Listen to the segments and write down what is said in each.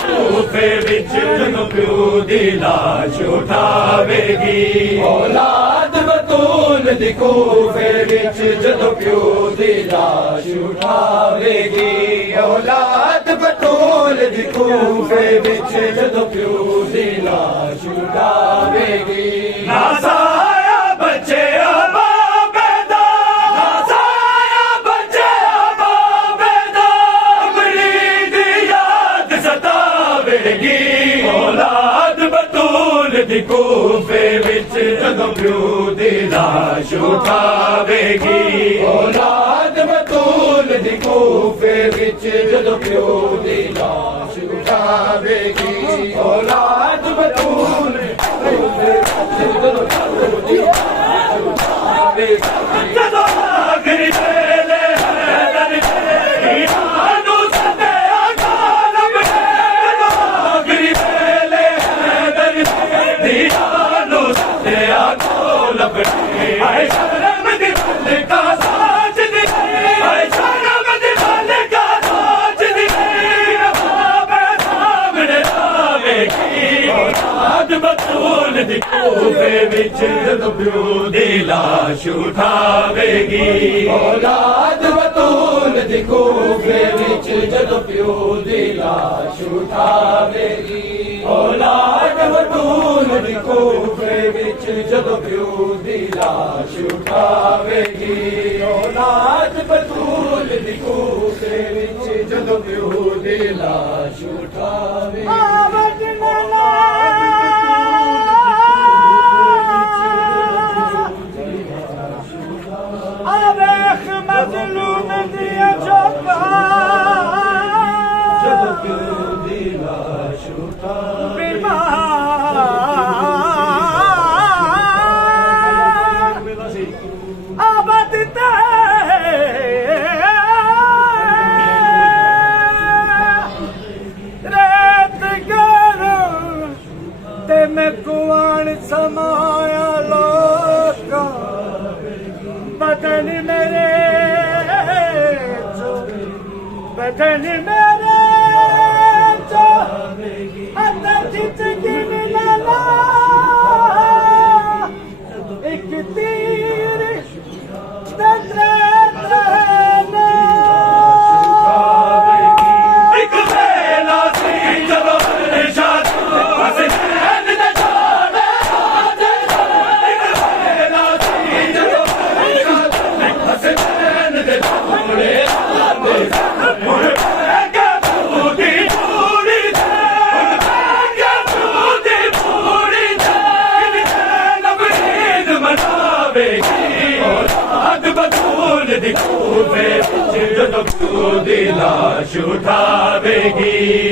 कूफे विच जदों प्यो दी लाश उठावेगी औलाद बतूल दी कूफे विच जदों प्यो दी लाश उठावेगी औलाद बतूल दी कूफे विच जदों प्यो दी लाश उठावेगी नासाया बच्चे औलाद बतूल दी कूफे विच जदों प्यो दी लाश उठावेगी औलाद बतूल दी कूफे विच जदों प्यो दी लाश उठावेगी औलाद बतूल जदों प्यो दी लाश उठावेगी जदों आखिरी वेले हैदर ईमानू सदे आए शर्म दी का साज दी आए शर्म दी का साज दी सामने आवेगी औलाद बतूल दी कूफे विच जदों प्यो दी लाश उठावेगी औलाद बतूल दी कूफे विच जदों प्यो दी लाश उठावेगी औलाद बतूल दी कूफे विच जदों प्यो दी लाश उठावेगी औलाद बतूल दी कूफे विच जदों प्यो दी लाश उठावेगी मज़लूम दिया जदों प्यो दी लाश उठावेगी में कुआन समाया लोका बदन मेरे बदन मेरे जो अंदर चित गिन ला एक तीर एक बेला सी चलो औलाद बतूल दी कूफे विच जदों प्यो दी लाश उठावेगी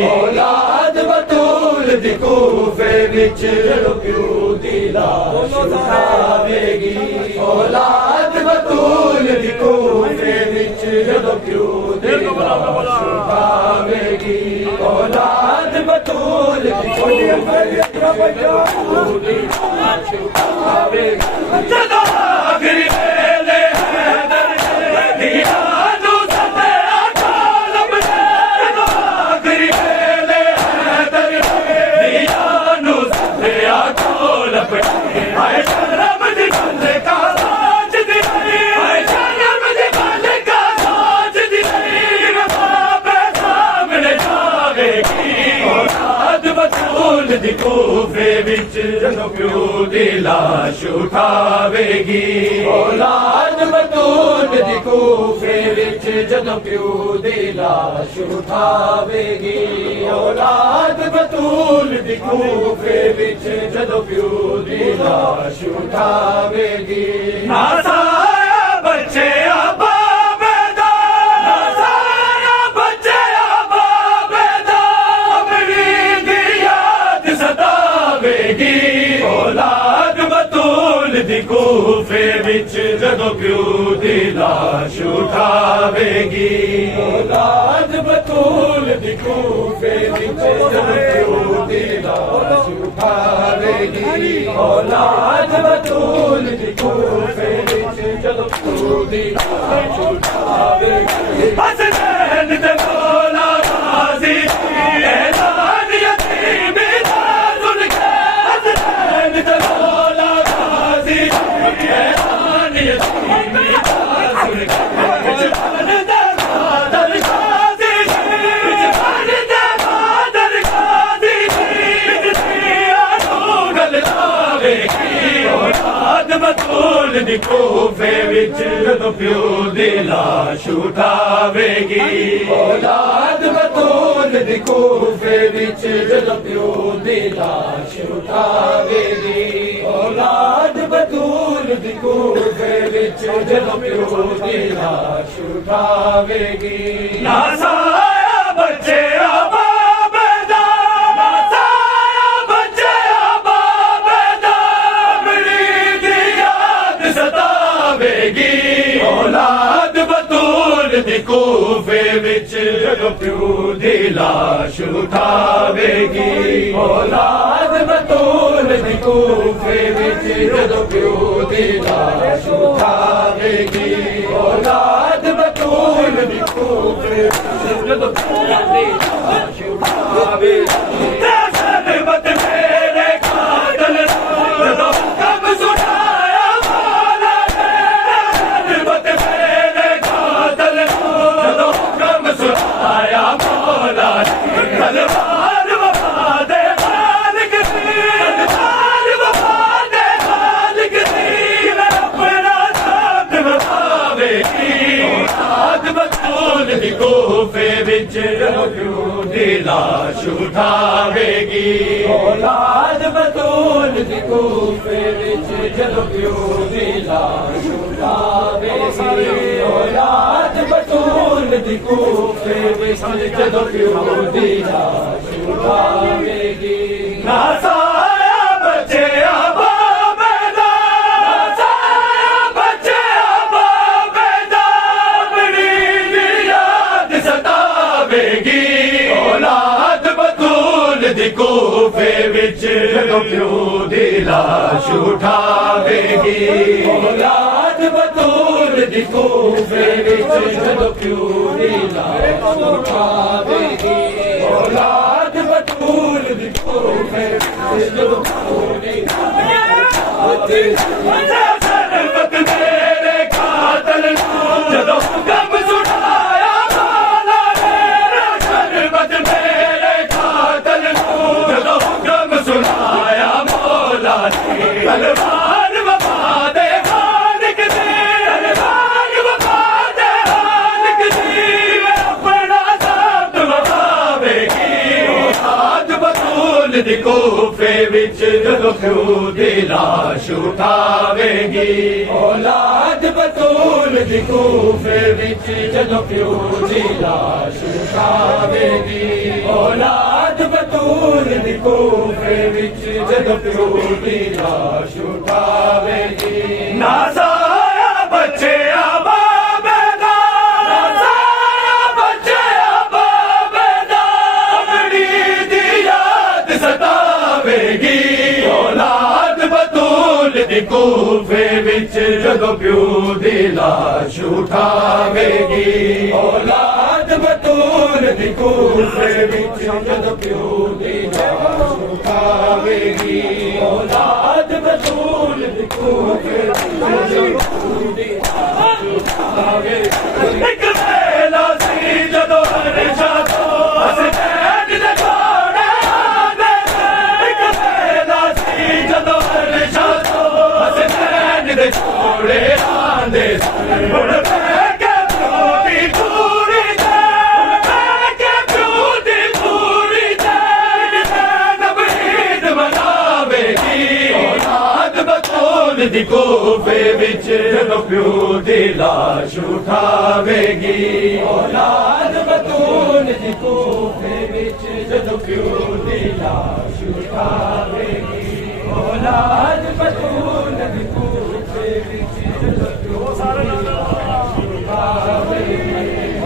औलाद बतूल दी कूफे विच जदों प्यो दी लाश उठावेगी औलाद बतूल दी कूफे विच जदों प्यो दी लाश उठावेगी औलाद बतूल दी कूफे विच जदों प्यो दी लाश उठावेगी जदों आखिरी वेले हैदर ईमानू सदे जदों आखिरी वेले हैदर ईमानू सदे आए शर्म दी का साज दी आए शर्म दी का साज दी सामने जावेगी औलाद बतूल दी कूफे विच जदों प्यो दी लाश उठावेगी औलाद बतूल दी कूफे विच जदों प्यो दी लाश उठावेगी औलाद बतूल दी कूफे विच जदों प्यो दी लाश उठावेगी नासाया बच्चे औलाद बतूल दी कूफे विच जदों प्यो दी लाश उठावेगी औलाद बतूल दी कूफे विच जदों प्यो दी लाश उठावेगी औलाद बतूल दी कूफे विच जदों प्यो दी लाश उठावेगी हसनैन ते मौला गाजी ऐलान यतीम दा सुन के हसनैन ते मौला गाजी ऐलान यतीम दा सुन के जवान दा बहादुर गाजी जवान दा बहादुर गाजी गल लावेगी औलाद बतूल दी कूफे विच जदों प्यो दी लाश उठावेगी औलाद बतूल दी कूफे विच जदों प्यो दी लाश उठावेगी औलाद बतूल दी कूफे विच जदों प्यो दी लाश उठावेगी ना साया बच्चे बाबे दा ना साया बच्चे बाबे दा अपनी दी याद सतावेगी औलाद बतूल दी कूफे विच जदों प्यो दी लाश उठावेगी औलाद बतूल दी कूफे विच जदों प्यो दी लाश उठावेगी औलाद बतूल दी कूफे विच जदों प्यो दी लाश उठावेगी सरबत मेरे कातल जदों कब सुनाया मौला ने सरबत मेरे कातल जदों कब सुनाया मौला ने तलवार वफा दे मालिक दी तलवार वफा दे मालिक दी मैं अपना साथ वफावेगी औलाद बतूल दी कूफे विच जदों प्यो दी लाश उठावेगी औलाद बतूल दी कूफे विच जदों प्यो दी लाश उठावेगी औलाद बतूल दी कूफे विच जदों प्यो दी लाश उठावेगी ना साया बच्चे बाबे दा ना साया बच्चे बाबे दा अपनी दी याद सतावेगी औलाद बतूल दी कूफे विच जदों प्यो दी लाश उठावेगी औलाद बतूल दी कूफे विच जदों प्यो दी लाश उठावेगी औलाद बतूल दी कूफे विच जदों प्यो दी लाश सरबत मेरे कातल जदों कब सुनाया मौला ने सरबत मेरे कातल जदों कब सुनाया मौला ने तलवार वफा दे मालिक दी तलवार वफा दे मालिक दी मैं अपना साथ वफावेगी औलाद बतूल दी कूफे विच जदों प्यो दी लाश उठावेगी औलाद बतूल दी कूफे विच जदों प्यो दी लाश उठावेगी औलाद बतूल दी कूफे विच जदों प्यो दी लाश उठावेगी ना साया बच्चे बाबे दा ना साया बच्चे बाबे दा अपनी दी याद सतावेगी औलाद बतूल दी कूफे विच जदों प्यो दी लाश उठावेगी औलाद बतूल दी कूफे विच जदों प्यो दी लाश उठावेगी औलाद बतूल दी कूफे विच जदों प्यो दी लाश उठावेगी एक वेला सी जदों अरशा तो हसनैन दे घोड़े आंदे एक वेला सी जदों अरशा तो हसनैन दे घोड़े आंदे हुण मैं के प्यो दी पूरी ते हुण मैं के प्यो दी पूरी ते जैनब ईद मनावेगी औलाद बतूल दी कूफे विच जदों प्यो दी लाश उठावेगी औलाद बतूल दी कूफे विच जदों प्यो दी लाश उठावेगी औलाद बतूल दी कूफे विच जदों प्यो दी लाश उठावेगी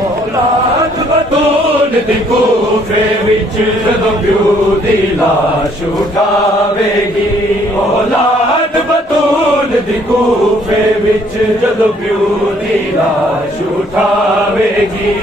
औलाद बतूल दी कूफे विच जदों प्यो दी ਦੀ ਲਾਸ਼ ਉਠਾਵੇਗੀ ਔਲਾਦ ਬਤੂਲ ਦੀ ਕੂਫੇ ਵਿੱਚ ਜਦੋਂ ਪਿਓ ਦੀ ਲਾਸ਼ ਉਠਾਵੇਗੀ